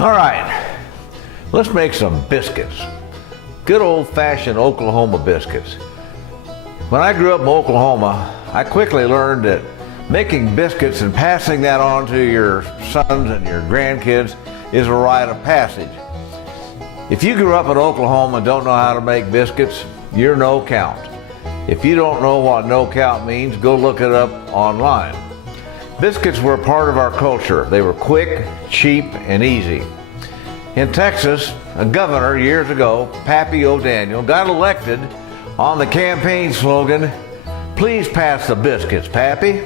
All right, let's make some biscuits. Good old-fashioned Oklahoma biscuits. When I grew up in Oklahoma, I quickly learned that making biscuits and passing that on to your sons and your grandkids is a rite of passage. If you grew up in Oklahoma and don't know how to make biscuits, you're no count. If you don't know what no count means, go look it up online. Biscuits were a part of our culture. They were quick, cheap, and easy. In Texas, a governor years ago, Pappy O'Daniel, got elected on the campaign slogan, "Please pass the biscuits, Pappy."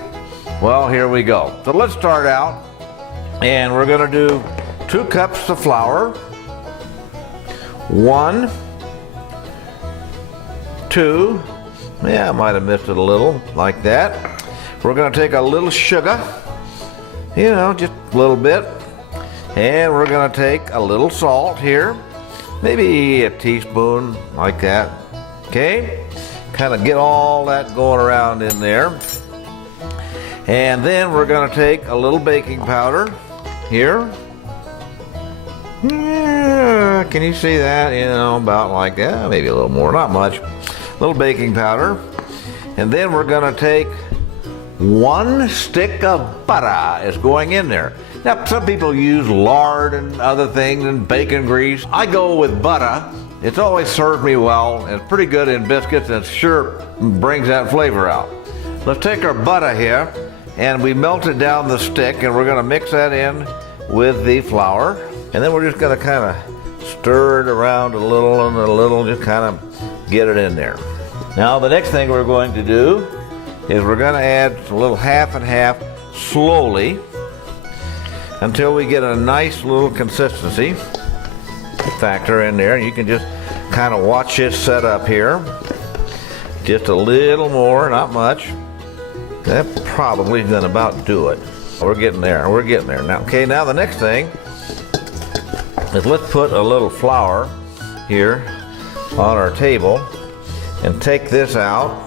Well, here we go. So let's start out, and we're gonna do 2 cups of flour, 1, 2, yeah, I might have missed it a little, like that. We're gonna take a little sugar, just a little bit, and we're gonna take a little salt here, maybe a teaspoon, like that, okay? Kind of get all that going around in there. And then we're gonna take a little baking powder here. Yeah, can you see that? About like that, maybe a little more, not much. A little baking powder. And then we're gonna take 1 stick of butter is going in there. Now, some people use lard and other things and bacon grease. I go with butter. It's always served me well. It's pretty good in biscuits and it sure brings that flavor out. Let's take our butter here and we melt it down the stick, and we're gonna mix that in with the flour. And then we're just gonna kind of stir it around a little and a little, just kind of get it in there. Now, the next thing we're going to do is we're going to add a little half and half slowly until we get a nice little consistency factor in there. You can just kind of watch it set up here. Just a little more, not much. That probably is going to about do it. We're getting there. We're getting there now. Okay, now the next thing is let's put a little flour here on our table and take this out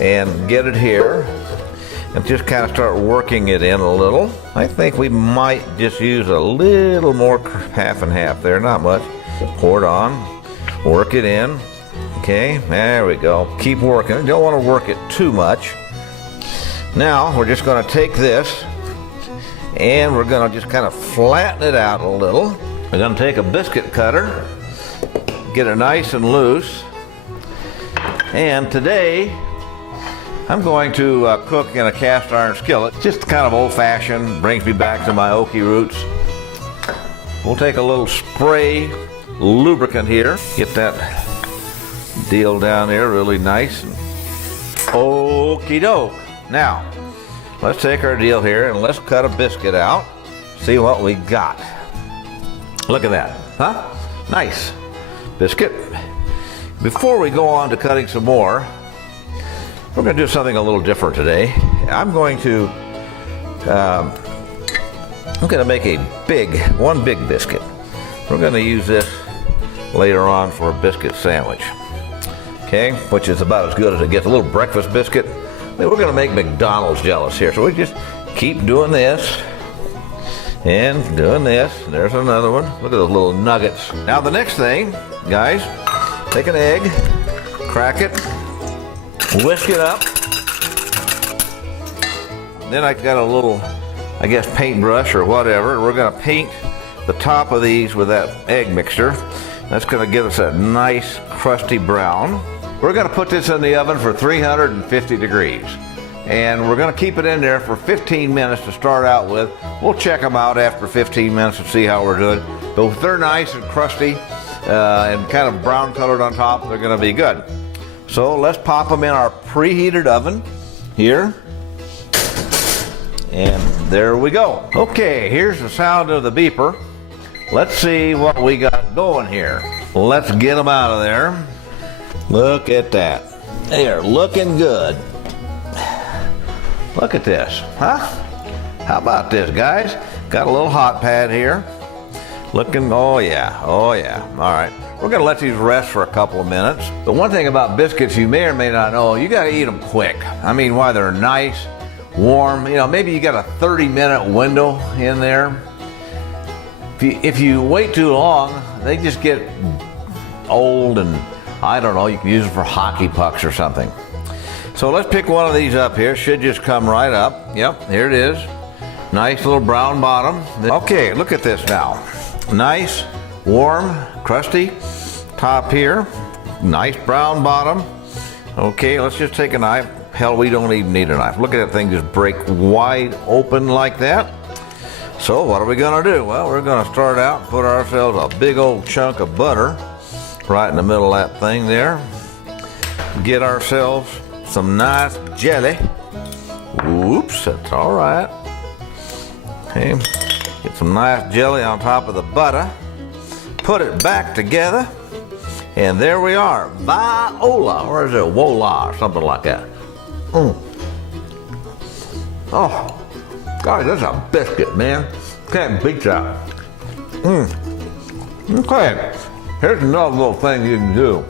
and get it here and just kind of start working it in a little. I think we might just use a little more half and half there, not much. Pour it on, work it in. Okay, there we go. Keep working. You don't want to work it too much. Now we're just going to take this and we're going to just kind of flatten it out a little. We're going to take a biscuit cutter, get it nice and loose. And today I'm going to cook in a cast iron skillet. Just kind of old-fashioned, brings me back to my Okie roots. We'll take a little spray lubricant here. Get that deal down there really nice. Okie doke. Now, let's take our deal here and let's cut a biscuit out. See what we got. Look at that, huh? Nice biscuit. Before we go on to cutting some more, we're going to do something a little different today. I'm going to make one big biscuit. We're going to use this later on for a biscuit sandwich, okay? Which is about as good as it gets. A little breakfast biscuit. We're going to make McDonald's jealous here. So we just keep doing this and doing this. There's another one. Look at those little nuggets. Now the next thing, guys, take an egg, crack it, whisk it up. Then I got a little, I guess, paintbrush or whatever. We're going to paint the top of these with that egg mixture. That's going to give us that nice crusty brown. We're going to put this in the oven for 350 degrees. And we're going to keep it in there for 15 minutes to start out with. We'll check them out after 15 minutes and see how we're doing. But if they're nice and crusty and kind of brown colored on top, they're going to be good. So let's pop them in our preheated oven here. And there we go. Okay, here's the sound of the beeper. Let's see what we got going here. Let's get them out of there. Look at that. They are looking good. Look at this, huh? How about this, guys? Got a little hot pad here. Looking, oh yeah. All right, we're gonna let these rest for a couple of minutes. The one thing about biscuits you may or may not know, you gotta eat them quick. I mean, while they're nice, warm, maybe you got a 30-minute window in there. If if you wait too long, they just get old, and I don't know, you can use them for hockey pucks or something. So let's pick one of these up here. Should just come right up. Yep, here it is. Nice little brown bottom. Okay, look at this now. Nice, warm, crusty top here. Nice brown bottom. Okay, let's just take a knife. Hell, we don't even need a knife. Look at that thing just break wide open like that. So what are we gonna do? Well, we're gonna start out and put ourselves a big old chunk of butter right in the middle of that thing there. Get ourselves some nice jelly. Whoops, that's all right. Okay, get some nice jelly on top of the butter. Put it back together. And there we are. Viola, or is it Wola, or something like that. Oh, God, that's a biscuit, man. Can't beat that. Okay, here's another little thing you can do.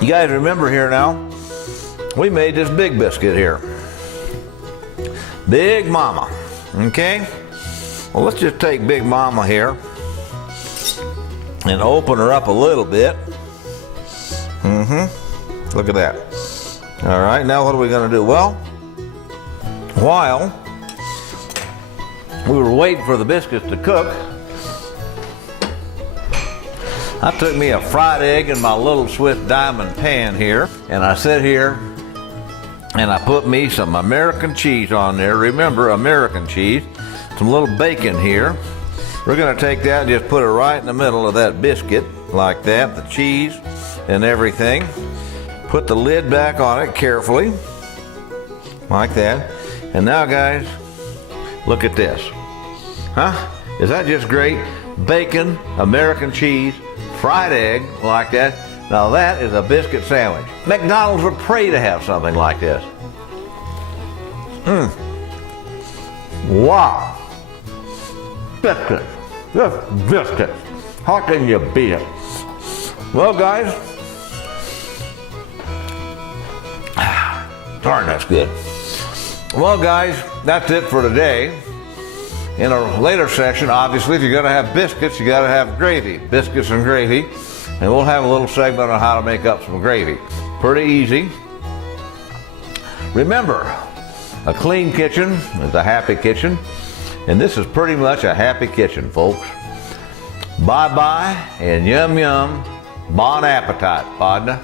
You guys remember here now, we made this big biscuit here. Big Mama, okay? Well, let's just take Big Mama here and open her up a little bit. Look at that. All right, now what are we gonna do? Well, while we were waiting for the biscuits to cook, I took me a fried egg in my little Swiss diamond pan here, and I sit here and I put me some American cheese on there. Remember, American cheese. Some little bacon here. We're gonna take that and just put it right in the middle of that biscuit, like that, the cheese and everything. Put the lid back on it carefully, like that. And now, guys, look at this. Huh? Is that just great? Bacon, American cheese, fried egg, like that. Now that is a biscuit sandwich. McDonald's would pray to have something like this. Wow. Biscuits. Just biscuits. How can you beat it? Well, guys, darn, that's good. Well, guys, that's it for today. In a later session, obviously, if you're going to have biscuits, you got to have gravy. Biscuits and gravy. And we'll have a little segment on how to make up some gravy. Pretty easy. Remember, a clean kitchen is a happy kitchen. And this is pretty much a happy kitchen, folks. Bye-bye and yum-yum. Bon appetit, partner.